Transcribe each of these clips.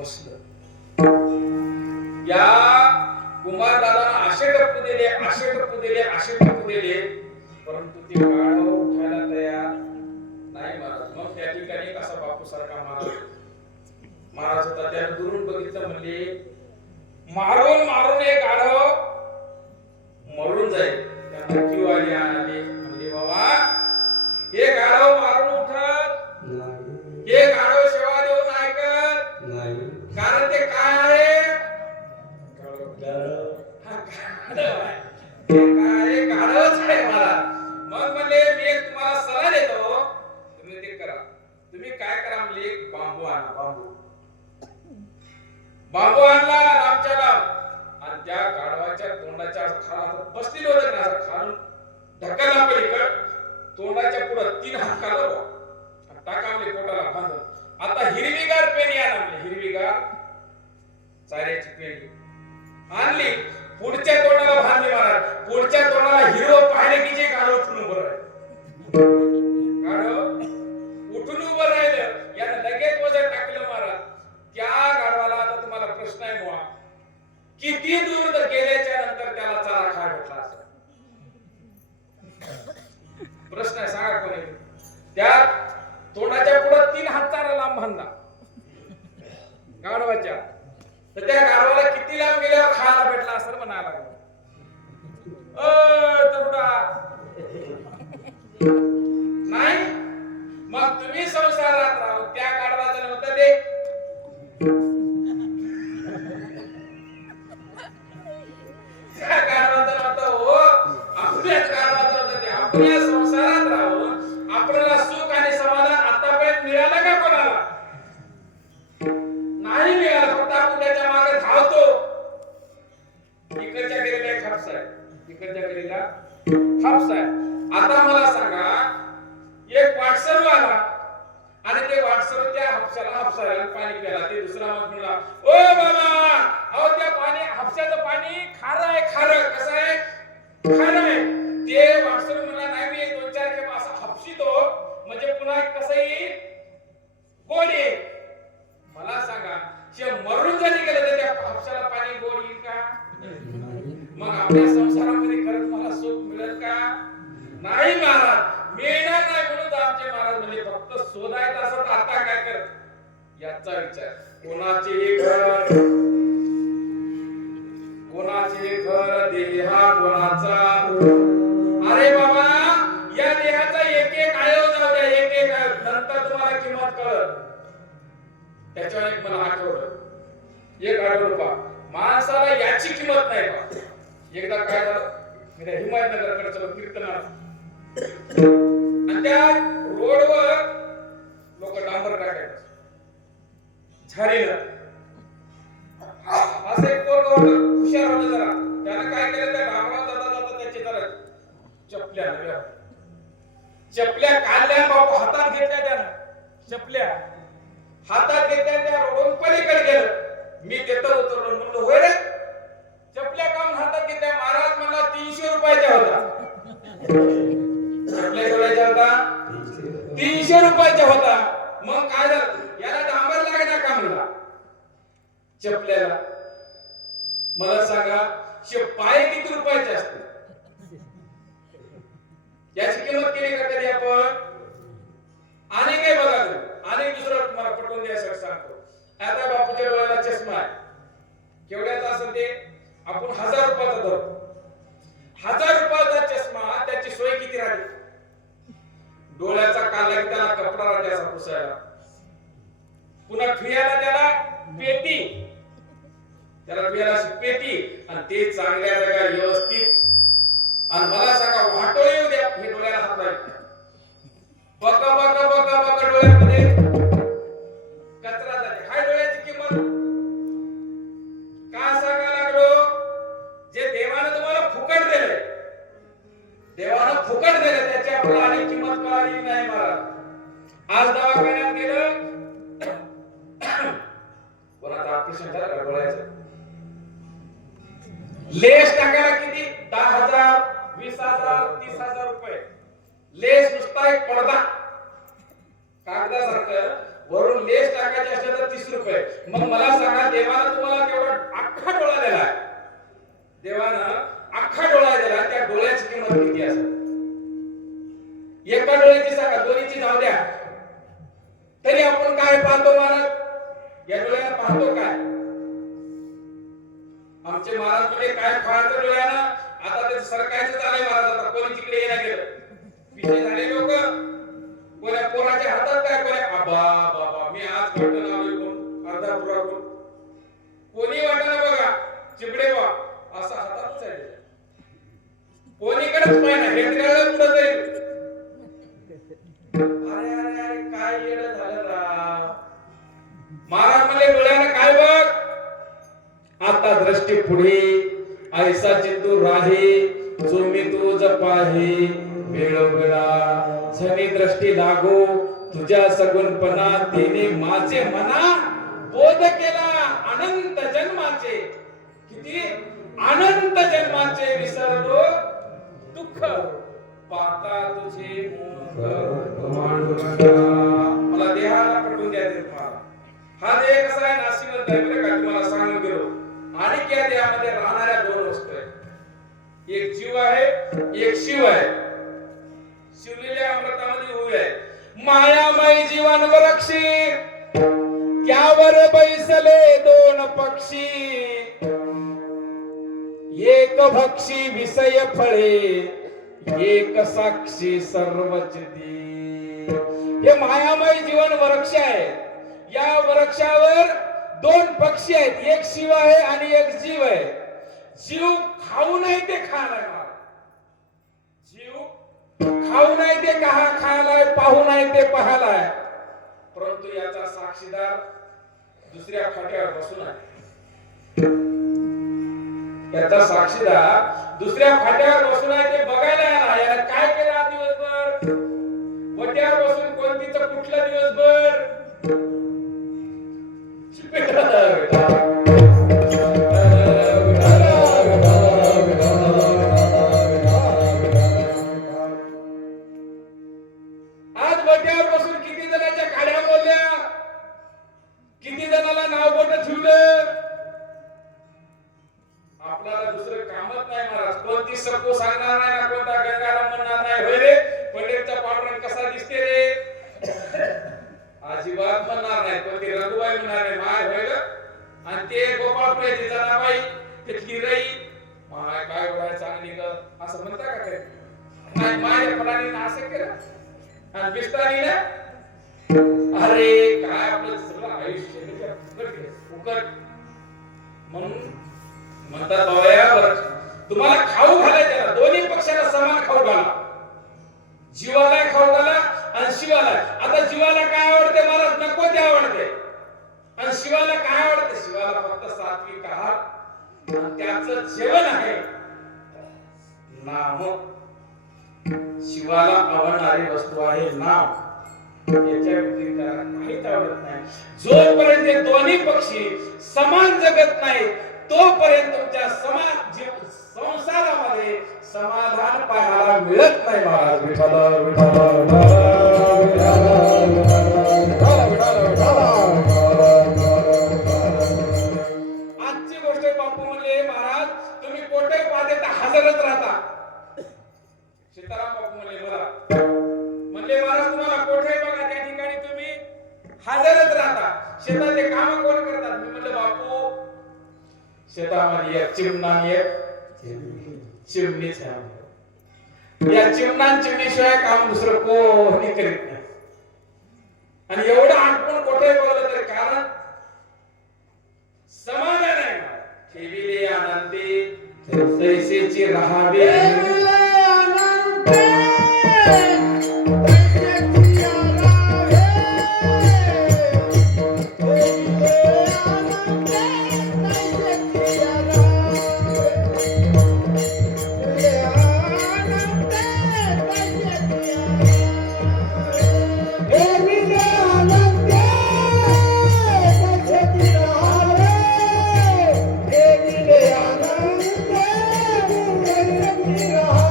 बसलं. या कुमार दादांना असे टप्पू दिले परंतु ते गाढव उठायला तयार नाही महाराज. मग त्या ठिकाणी कसा बापू सारखा महाराज होता. त्याने दुरून बघितलं, म्हणले मारून एक गाढव मरून जाईल. त्यांना जीव आली म्हणजे बाबा हे गाढव मारून उठत, हे गाढव सेवा देऊन ऐकत नाही. कारण ते काय आहे? गाढवच आहे महाराज. मग म्हणले मी एक तुम्हाला सल्ला देतो, तुम्ही ते करा. तुम्ही काय करा म्हणले, एक बांबू आणा. बांबू आणला लांबच्या लांब आणि त्या गाढवाच्या तोंडाच्या खाला बसलेलं होतं ना, खालून ढकलला पलीकड, तोंडाच्या पुढे 3 हात काढला टाकावले पोटाला बांधून. आता हिरवीगार पेनी आणा म्हणले, हिरवीगार चाऱ्याची पेनी आणली, पुढच्या तोंडाला बांधली महाराज. पुढच्या तोंडाला हिरवं पाहिले की जे गाढव उठून उभं राहिलं. गाढव उठून उभं राहिलं. यानं लगेच वजन टाकलं महाराज. त्या गाढवाला आता तुम्हाला प्रश्न आहे मुळा, किती दूर गेल्याच्या नंतर त्याला चारा खाय भेटला असेल? प्रश्न आहे, सांगा कोणी. त्या तोंडाच्या पुढे 3 हात चारा लांब बांधला गाढवाच्या, तर त्या गाढवाला किती लांब गेल्यावर खायला भेटला असेल म्हणायला लागला. नाही, मग तुम्ही संसारात राहू, त्या गाढवाचं नव्हतं ते. त्या गाढवाचं नव्हतं हो, आपल्याच गाढवाचं होतं ते. आपल्या संसारात राहून आपल्याला सुख आणि समाधान आतापर्यंत मिळालं का कोणाला? नाही मिळालं. फक्त आपण त्याच्या मागे धावतो. इकडच्या गेलेला एक हापसा आहे, इकडच्या गेलेला हापसा आहे. आता मला सांगा, एक वाटसरू आला आणि ते वाटसरू त्या हापसाला पाणी प्याला. ते दुसरा माणूस म्हणला, ओ बाबा, अहो त्या हापशाचं पाणी खारं आहे. खारं कसं आहे? खारं आहे. ते वाटसरू म्हणला, नाही मी 2-4 खेप असा हापशितो म्हणजे पुन्हा कसं येईल? गोड येईल. मला सांगा, मरून जरी गेलं तर त्या हापशाला पाणी गोड येईल का? मग आपल्या संसारामध्ये खरंच मला सुख मिळेल का? नाही महाराज, मिळणार नाही. म्हणून आमचे महाराज म्हणजे फक्त शोधायचं असं तर आता काय कर याचा विचार. कोणाचे घर देहा कोणाचा. अरे बाबा, या देहाचा एक आयोग जाऊ द्या, एक नंतर तुम्हाला किंमत कळत. त्याच्यावर एक मला आठवलं, एक आठवलं माणसाला याची किंमत नाही बा. एकदा काय झालं, मी त्या हिमायतनगरकडे चलो कीर्तनाला, आणि त्या रोडवर लोक डांबर टाकायचे झाडीनं. असं एक पोरग होतं, हुशार होतं जरा. त्यानं काय केलं, त्या डांबरात जाता त्याची जरा चपल्या काढल्या बापू, हातात घेतल्या. त्यानं चपल्या हातात घेतल्या, त्या रोडून पलीकडे गेलं. मी तिथं उतरलो, म्हणलो होय रे, चपल्या काढून हातात घेतल्या. महाराज म्हणला 300 रुपयाच्या होता. चपल्या केवढ्याच्या होता? 300 रुपयाच्या होता. मग काय झालं, याला डांबर लागला का म्हणला चपल्याला. मला सांगा, पाय किती रुपयाचे असते? याची किंमत केली का कधी आपण? आणि काय बघा, आणि दुसरं तुम्हाला पटवून द्यायचं सांगतो. आता बापूच्या डोळ्याला चष्मा आहे, केवढ्याचा असेल ते? आपण 1000 रुपयाचा धरतो. 1000 रुपयाचा चष्मा, त्याची सोय किती राहते? डोळ्याचा काढला की त्याला कपडा राहत्याचा पुसायला, पुन्हा ठियाला त्याला पेटी, त्याला ठियाला पेटी, आणि ते चांगल्या जागा व्यवस्थित. आणि मला सांगा, वाटो येऊ द्या, हे डोळ्याला हात लावते. बघा बघा बघा बघा, डोळ्यामध्ये कचरा जाते. हाय डोळ्याची किंमत का सांगायला लागलो? जे देवानं तुम्हाला फुकट दिले, देवानं फुकट दिले, त्याची आपल्याला आणि किंमत कळाली नाही महाराज. आज दवाखान्यात गेलं, कोणाचं ऑपरेशन झालं डोळ्याचं, लेस टाकायला किती? 10,000, 20,000, 30,000 रुपये. लेस नुसता एक पडदा कागदासारखं, वरून लेस टाकायचे असले तर 30 रुपये. मग मला सांगा, देवानं तुम्हाला तेवढा अख्खा डोळा दिलाय, देवानं अख्खा डोळा दिला, त्या डोळ्याची किंमत किती असेल? एका डोळ्याची सांगा, दोन्हीची जाऊ द्या, तरी आपण काय पाहतो महाराज? या डोळ्यानं पाहतो काय? आमचे महाराज म्हणजे काय पाहतो डोळ्यानं? आता ते सरकायचं चाललंय महाराज, आता कोणी तिकडे येणार गेलं विषय झाले लोक, कोण्या पोराच्या हातात काय, कोण्या आबा बाबा मी आज वाटण आलोय, कोण अर्धा पुरा कोण कोणी वाटणं बघा चिपडे बा असं हातातच आहे, कोणीकडेच पाहिजे हे कळलं कुठं तरी. अरे अरे अरे काय येणं झालं राव. महाराज म्हणले डोळ्यानं काय बघ, आता दृष्टी पुढे ऐसा चित्तू राही, जो मी तुझ पाहे वेळोवेळा, झनी दृष्टी लागो तुझ्या सगुणपणा, तिने माझे मना बोध केला अनंत जन्माचे. किती अनंत जन्माचे विसरलो दुःख, पाहता तुझे मुख पांडुरंगा. मला देहाला पटवून द्यायचे तुम्हाला. हा देह कसा आहे? नाशिवंत आहे बरं का, तुम्हाला सांगून गेलो. आणि या देहामध्ये राहणाऱ्या दोन वस्तू आहेत, एक जीव आहे, एक शिव आहे. शिवलेल्या अमृतामध्ये उभी आहे. मायामय जीवन वरक्षी, त्यावर बैसले दोन पक्षी, एक भक्षी विषय फळे, एक साक्षी सर्वच दे. हे मायामय जीवन वृक्ष आहे. या वृक्षावर दोन पक्षी आहेत, एक शिव आहे आणि एक जीव आहे. जीव खाऊ नाही ते खाणार, जीव खाऊ नाही ते खायलाय, पाहू नाही ते पाहायलाय, परंतु याचा साक्षीदार दुसऱ्या फाट्यावर बसून आहे. याचा साक्षीदार दुसऱ्या फाट्यावर बसून आहे, ते बघायला आला. याला काय केलं दिवसभर? वट्यावर बसून कोणतीचं कुठलं दिवसभर? आज वट्यावर बसून किती जणांच्या काड्या बोलल्या, किती जणाला नाव बोट ठेवलं. आपल्याला दुसरं कामच नाही महाराज. कोणती सको सांगणार नाही ना, कोणता गंगाराम म्हणणार नाही. होय रे पंडितचा पांडुरंग कसा दिसते रे, अजिबात म्हणणार नाही. कोणती रघुबाई म्हणणार नाही माय होय ग. आणि ते गोपाळपुऱ्याची जनाबाई, ते किरई माय काय ओढाय चांगली ग असं म्हणता का काय? नाही माय फलानीनं असं केलं आणि बिस्तारीने, अरे काय आपलं सगळं आयुष्य फुकट. म्हणून म्हणतात बाबा तुम्हाला खाऊ घालायचं, दोन्ही पक्षाला समान खाऊ घाला. जीवाला खाऊ घाला आणि शिवाला. आता जीवाला काय आवडते महाराज? नको ते आवडते. आणि शिवाला काय आवडते? शिवाला फक्त सात्विक आहार, त्याचं जेवण आहे नाम. शिवाला आवडणारी वस्तू आहे नाम, याच्या व्यतिरिक्त काहीच आवडत नाही. जोपर्यंत हे दोन्ही पक्षी समान जगत नाही, तोपर्यंत तुमच्या संसारामध्ये समाधान पाहायला मिळत नाही महाराज. विठ्ठल विठ्ठल आजची गोष्ट बापू म्हणले महाराज तुम्ही कोठे पाहते तर हजरच राहता. सीताराम बापू म्हणले मला म्हणले महाराज तुम्हाला कोठे बघा त्या ठिकाणी तुम्ही हजरच राहता. शेताचे काम कोण करतात? मी म्हणलं बापू शेतामध्ये एक चिमणा एक चिमणीच आहे. या चिमणा चिमणीशिवाय काम दुसरं कोणी करीत नाही. आणि एवढं आणखून कोठे बघलं तरी कारण समाधान आहे. ठेविले आनंदी तैसेची राहावे. Yeah.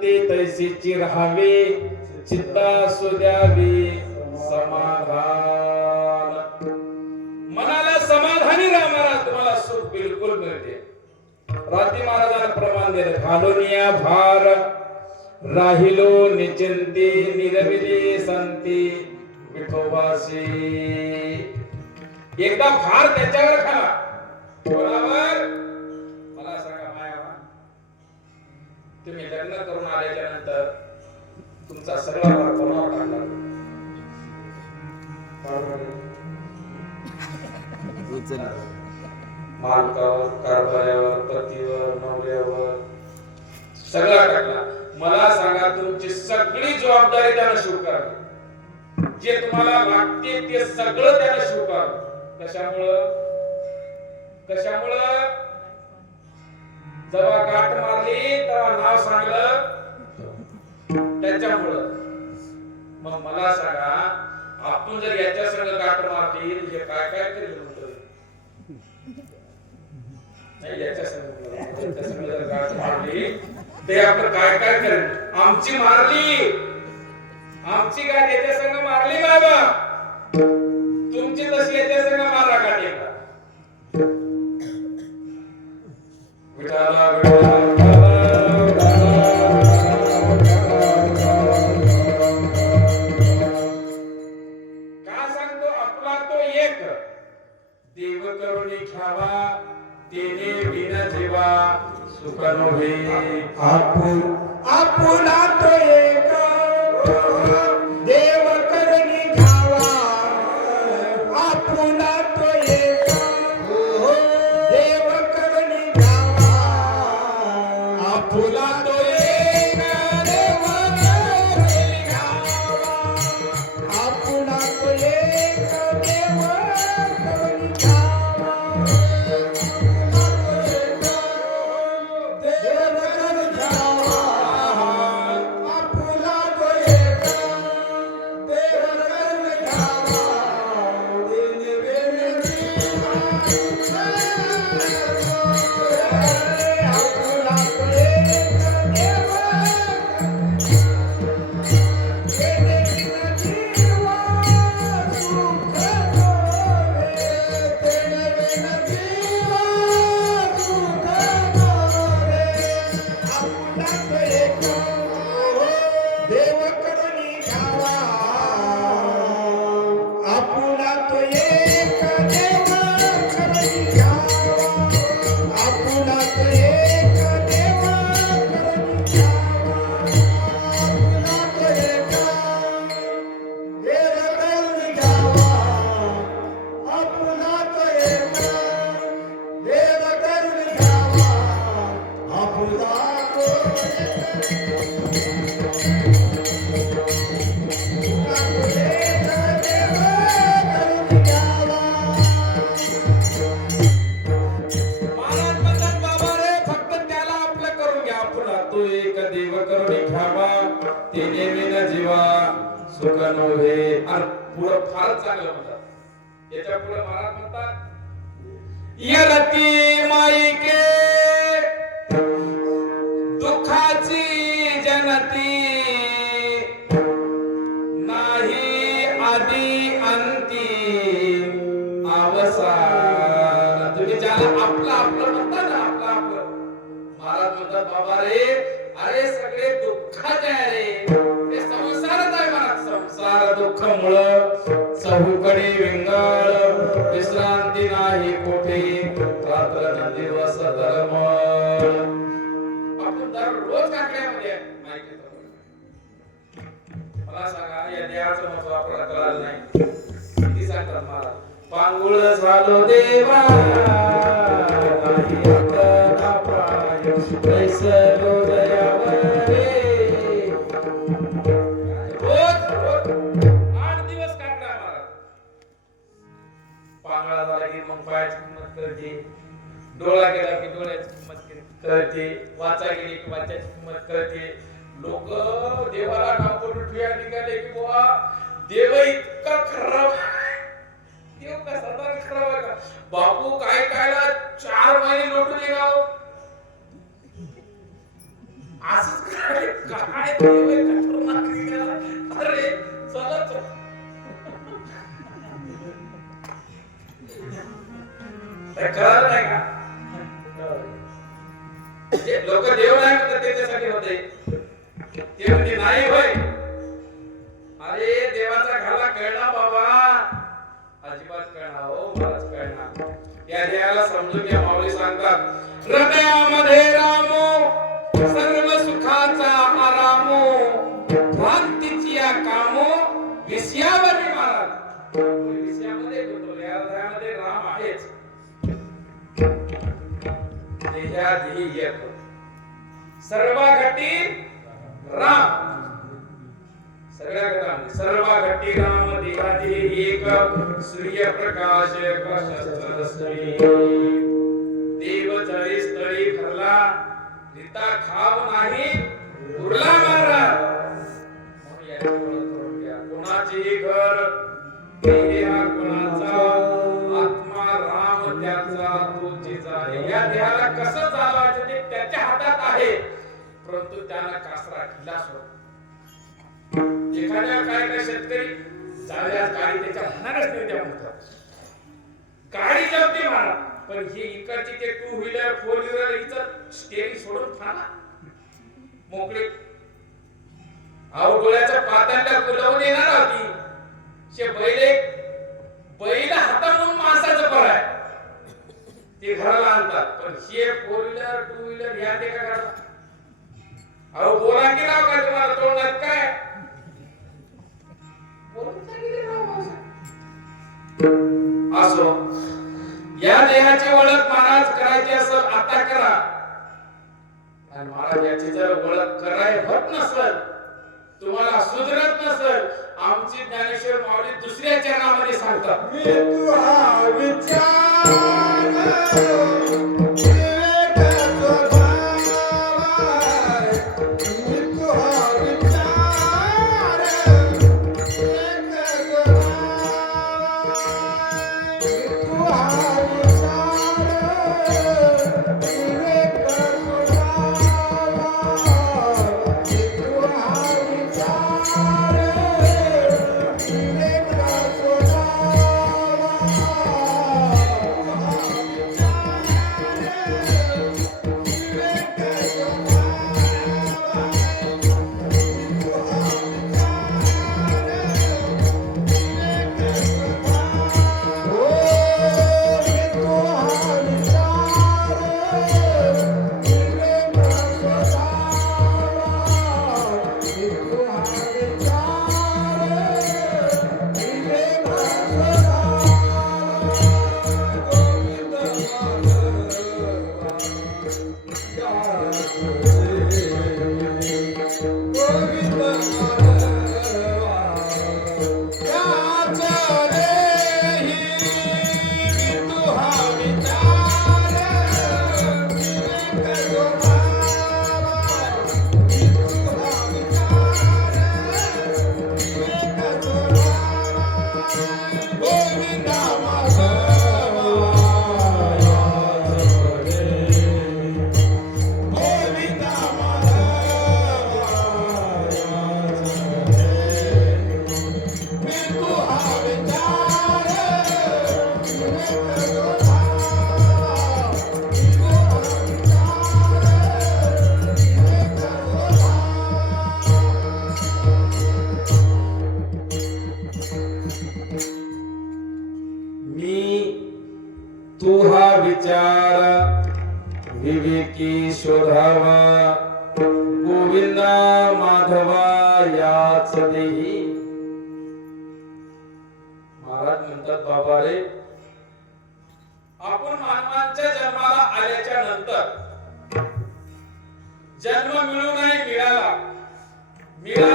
शांती तैसीची राहावी, चित्ता सुद्यावी समाधान. मनाला समाधानी राहा महाराज, तुम्हाला सुख बिलकुल मिळते. राती महाराजांना प्रमाण दिलं, घालूनिया भार राहिलो निचिंती, निरविली संती विठोबासी. एकदा भार त्याच्यावर खाला. कोणावर? मला सांगा मायावा, तुम्ही लग्न करून आल्याच्या नंतर तुमचा सगळा भार कोणावर टाकला? मालकावर, कारभाऱ्यावर, पतीवर, नवऱ्यावर सगळा टाकला. मला सांगा, तुमची सगळी जबाबदारी त्यानं स्वीकारली. जे तुम्हाला लागते ते सगळं त्यानं स्वीकारलं. कशामुळं? जेव्हा गाठ मारली तेव्हा नाव सांगलं त्याच्यामुळं. मग मला सांगा, आपण जर याच्या संग गाठ मारली म्हणजे काय काय करेल म्हणतो? नाही, याच्या संग जर गाठ मारली ते आपण काय काय करेल? आमची गाठ याच्या संग मारली बाबा, तुमची तशी याच्या संग मारा गाठ एकदा. विठाला का सांगतो? आपला तो एक देव करुणी घ्यावा, तेने बिन जीवा सुख नव्हे. आपुला तो एक देव करुणी घ्यावा, आपुला तो एक देव करुणी घ्यावा, आपुला तो एक देव करुणी घ्यावा, आपुला तो एक देव करुणी घ्यावा, सुख नव्हे. आणि पुढं फार चांगलं म्हणतात. याच्या पुढे महाराज म्हणतात, यरती माईके दुःखाची जनती, नाही आदी अंती अवसान. तुम्ही ज्याला आपलं आपलं म्हणता ना, आपलं महाराज म्हणतात, बाबा रे, अरे सगळे दुःखाचे आहे रे, ते संसारच आहे महाराज. संसार दुःख मुळ चहूकडे विंगाळ, विश्रांती नाही कुठे, रात्र दिवस धर्मळ. आपण दररोज काकड्यामध्ये माहिती. मला सांगा, या देवाचं महत्व आपल्याला कळालं नाही. किती सांगतात महाराज, पांगुळ झालो देवा नाही आता पाय, कैसलो दयावरे. रोज 8 दिवस काढला महाराज. पांगळा झाला की मग पायाची किंमत करते, डोळा गेला की डोळ्याची किंमत करते, वाचा गेली की वाचाची किंमत करते. लोक देवाला नाव करून ठेवा निघाले की बुवा देव इतका खराब, देव कसा तर खराब आहे का? बापू काय कायला 4 महिने लोटून गाव असंच काय काय देव आहे, खतरनाक निघाला. अरे चला चला. काय कळलं नाही का? लोक देव नाही म्हणतात त्याच्यासाठी होते. ते म्हणजे नाही होय. अरे देवाचा घाला कळला बाबा, अजिबात कळणार हो, मलाच कळणार. या देवाला समजून घ्या. माऊली सांगतात हृदयामध्ये रामो सर्व सुखाचा आरामो, भ्रांतीची या कामो विषयावरी महाराज. विषयामध्ये गुंतवले, या हृदयामध्ये राम आहेच. देहाधी एक सर्व घटी राम, सगळ्या घटांमध्ये सर्व घटी राम, देहाधी एक सूर्यप्रकाश कशस्त्रस्त्री. देव जळी स्थळी भरला, रीता खाव नाही उरला महाराज. म्हणून याची ओळख करून घ्या. कोणाचेही घर देह कोणाचा, आत्मा राम त्याचा, तोचीचा. या देहाला कसं चालवायचं ते त्याच्या हातात आहे, परंतु त्यानं कासरा केला सोड. एखाद्या काय शेतकरी चालल्या गाडी त्याच्या मनानच नाही त्या म्हणतात, गाडी जमते मला, पण ही इकडची ते 2 व्हीलर 4 व्हीलर इथं स्टेरिंग सोडून खाना मोकळे. अहो डोळ्याच्या पातांना फुलवून येणार होती. शे बैल हातामून माणसाचं बरं आहे, ते घराला आणतात. पण हे 4 व्हीलर 2 व्हीलर या ते का करतात? अहो बोला की नाव काय तुम्हाला तोंडात काय असो. या देहाची ओळख महाराज करायची असेल आता करा. आणि महाराज याची जर ओळख कराय होत नसेल, तुम्हाला सुधरत नसेल, आमची ज्ञानेश्वर माऊली दुसऱ्या चरणामध्ये सांगतात मी तुहा विचार विवेकी शोधावा गोविंदा माधवा याच देही. महाराज म्हणतात बाबा रे, आपण मानवांच्या जन्माला आल्याच्या नंतर जन्म मिळू नाही मिळाला